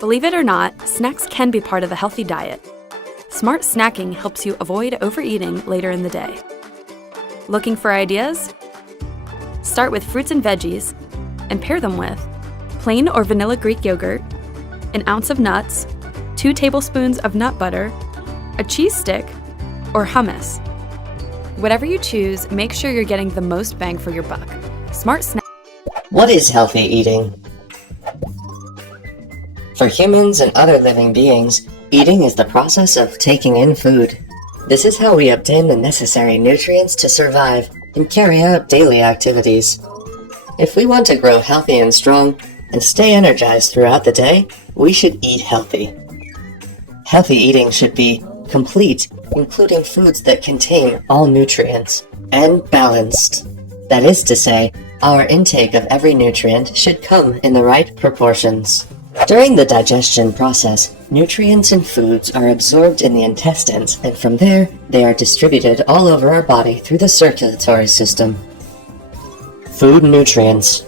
Believe it or not, snacks can be part of a healthy diet. Smart snacking helps you avoid overeating later in the day. Looking for ideas? Start with fruits and veggies and pair them with plain or vanilla Greek yogurt, an ounce of nuts, 2 tablespoons of nut butter, a cheese stick, or hummus. Whatever you choose, make sure you're getting the most bang for your buck. Smart snack. What is healthy eating? For humans and other living beings, eating is the process of taking in food. This is how we obtain the necessary nutrients to survive and carry out daily activities. If we want to grow healthy and strong and stay energized throughout the day, we should eat healthy. Healthy eating should be complete, including foods that contain all nutrients, and balanced. That is to say, our intake of every nutrient should come in the right proportions. During the digestion process, nutrients in foods are absorbed in the intestines, and from there, they are distributed all over our body through the circulatory system. Food nutrients.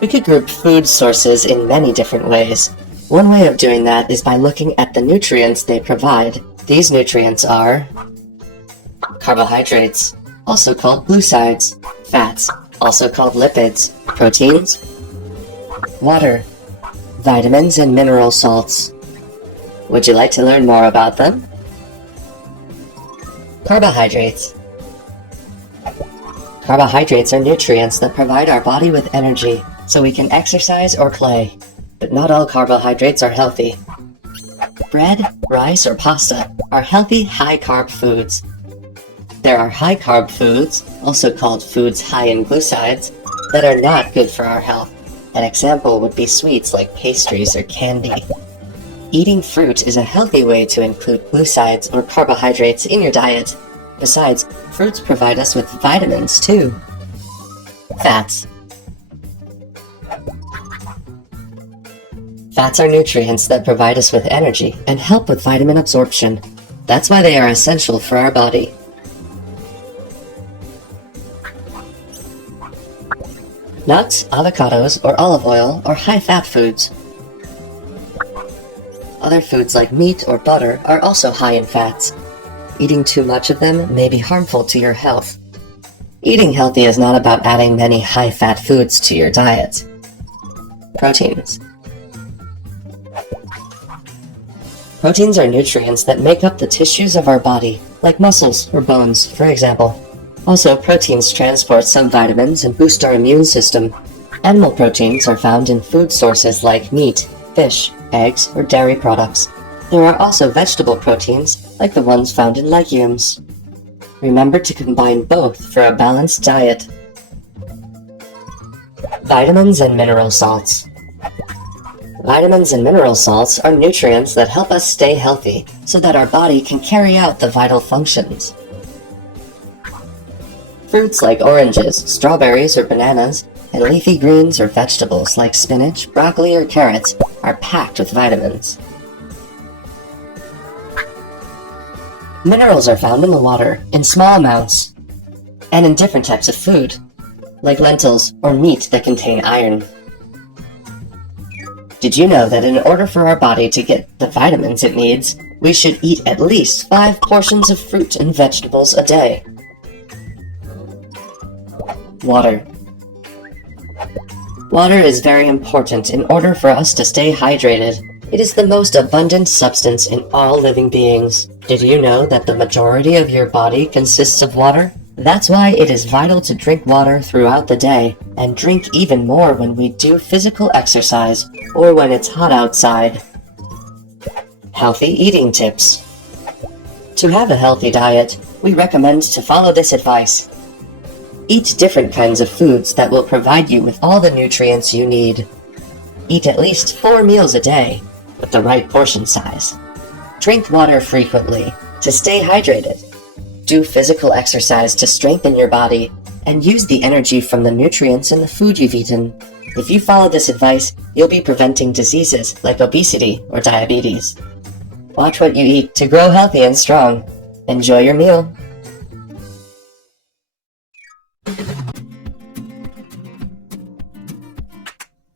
We could group food sources in many different ways. One way of doing that is by looking at the nutrients they provide. These nutrients are carbohydrates, also called glucides, fats, also called lipids, proteins, water, vitamins, and mineral salts. Would you like to learn more about them? Carbohydrates. Carbohydrates are nutrients that provide our body with energy so we can exercise or play. But not all carbohydrates are healthy. Bread, rice, or pasta are healthy high-carb foods. There are high-carb foods, also called foods high in glucides, that are not good for our health. An example would be sweets like pastries or candy. Eating fruit is a healthy way to include glucides or carbohydrates in your diet. Besides, fruits provide us with vitamins too. Fats. Fats are nutrients that provide us with energy and help with vitamin absorption. That's why they are essential for our body. Nuts, avocados, or olive oil are high-fat foods. Other foods like meat or butter are also high in fats. Eating too much of them may be harmful to your health. Eating healthy is not about adding many high-fat foods to your diet. Proteins. Proteins are nutrients that make up the tissues of our body, like muscles or bones, for example. Also, proteins transport some vitamins and boost our immune system. Animal proteins are found in food sources like meat, fish, eggs, or dairy products. There are also vegetable proteins, like the ones found in legumes. Remember to combine both for a balanced diet. Vitamins and mineral salts. Vitamins and mineral salts are nutrients that help us stay healthy so that our body can carry out the vital functions. Fruits like oranges, strawberries, or bananas, and leafy greens or vegetables like spinach, broccoli, or carrots are packed with vitamins. Minerals are found in the water in small amounts and in different types of food, like lentils or meat that contain iron. Did you know that in order for our body to get the vitamins it needs, we should eat at least 5 portions of fruit and vegetables a day? Water. Water is very important in order for us to stay hydrated. It is the most abundant substance in all living beings. Did you know that the majority of your body consists of water? That's why it is vital to drink water throughout the day, and drink even more when we do physical exercise or when it's hot outside. Healthy eating tips. To have a healthy diet, we recommend to follow this advice. Eat different kinds of foods that will provide you with all the nutrients you need. Eat at least 4 meals a day, with the right portion size. Drink water frequently to stay hydrated. Do physical exercise to strengthen your body, and use the energy from the nutrients in the food you've eaten. If you follow this advice, you'll be preventing diseases like obesity or diabetes. Watch what you eat to grow healthy and strong. Enjoy your meal.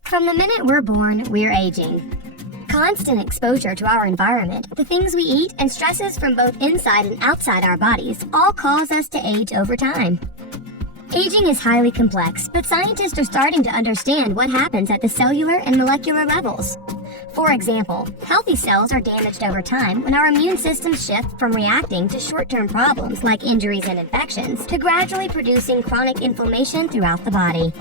From the minute we're born, we're aging. Constant exposure to our environment, the things we eat, and stresses from both inside and outside our bodies all cause us to age over time. Aging is highly complex, but scientists are starting to understand what happens at the cellular and molecular levels. For example, healthy cells are damaged over time when our immune systems shift from reacting to short-term problems like injuries and infections to gradually producing chronic inflammation throughout the body.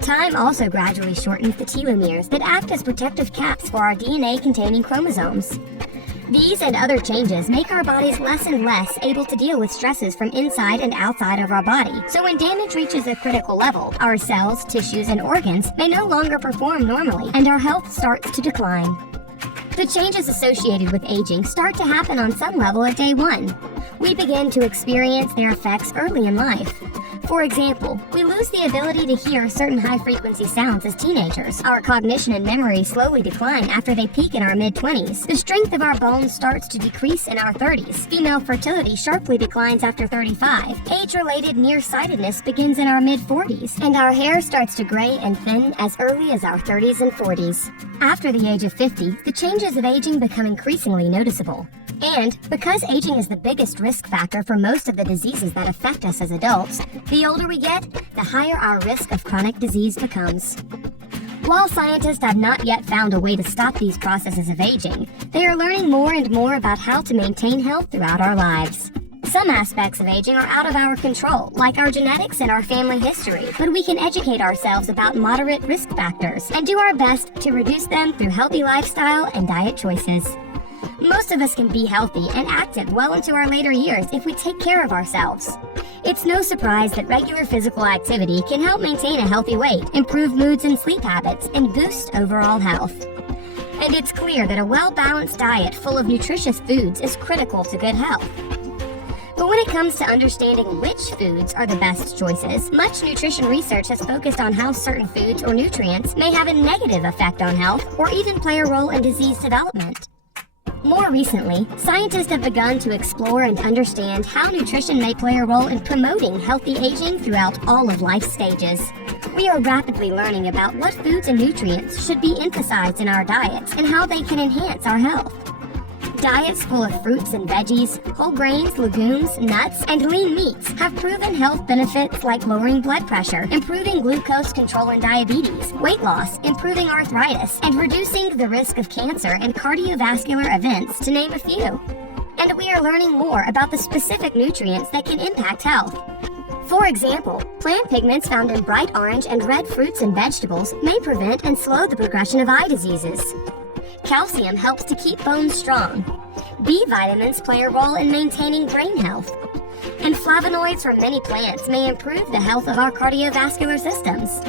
Time also gradually shortens the telomeres that act as protective caps for our DNA-containing chromosomes. These and other changes make our bodies less and less able to deal with stresses from inside and outside of our body. So when damage reaches a critical level, our cells, tissues, and organs may no longer perform normally, and our health starts to decline. The changes associated with aging start to happen on some level at day 1. We begin to experience their effects early in life. For example, we lose the ability to hear certain high-frequency sounds as teenagers. Our cognition and memory slowly decline after they peak in our mid-20s. The strength of our bones starts to decrease in our 30s. Female fertility sharply declines after 35. Age-related nearsightedness begins in our mid-40s. And our hair starts to gray and thin as early as our 30s and 40s. After the age of 50, the changes of aging become increasingly noticeable. And because aging is the biggest risk factor for most of the diseases that affect us as adults, the older we get, the higher our risk of chronic disease becomes. While scientists have not yet found a way to stop these processes of aging, they are learning more and more about how to maintain health throughout our lives. Some aspects of aging are out of our control, like our genetics and our family history, but we can educate ourselves about moderate risk factors and do our best to reduce them through healthy lifestyle and diet choices. Most of us can be healthy and active well into our later years if we take care of ourselves. It's no surprise that regular physical activity can help maintain a healthy weight, improve moods and sleep habits, and boost overall health. And it's clear that a well-balanced diet full of nutritious foods is critical to good health. But when it comes to understanding which foods are the best choices, much nutrition research has focused on how certain foods or nutrients may have a negative effect on health or even play a role in disease development. More recently, scientists have begun to explore and understand how nutrition may play a role in promoting healthy aging throughout all of life stages. We are rapidly learning about what foods and nutrients should be emphasized in our diets and how they can enhance our health. Diets full of fruits and veggies, whole grains, legumes, nuts, and lean meats have proven health benefits like lowering blood pressure, improving glucose control and diabetes, weight loss, improving arthritis, and reducing the risk of cancer and cardiovascular events, to name a few. And we are learning more about the specific nutrients that can impact health. For example, plant pigments found in bright orange and red fruits and vegetables may prevent and slow the progression of eye diseases. Calcium helps to keep bones strong. B vitamins play a role in maintaining brain health. And flavonoids from many plants may improve the health of our cardiovascular systems.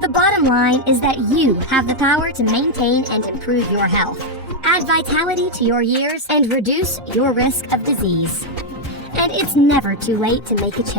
The bottom line is that you have the power to maintain and improve your health, add vitality to your years, and reduce your risk of disease. And it's never too late to make a change.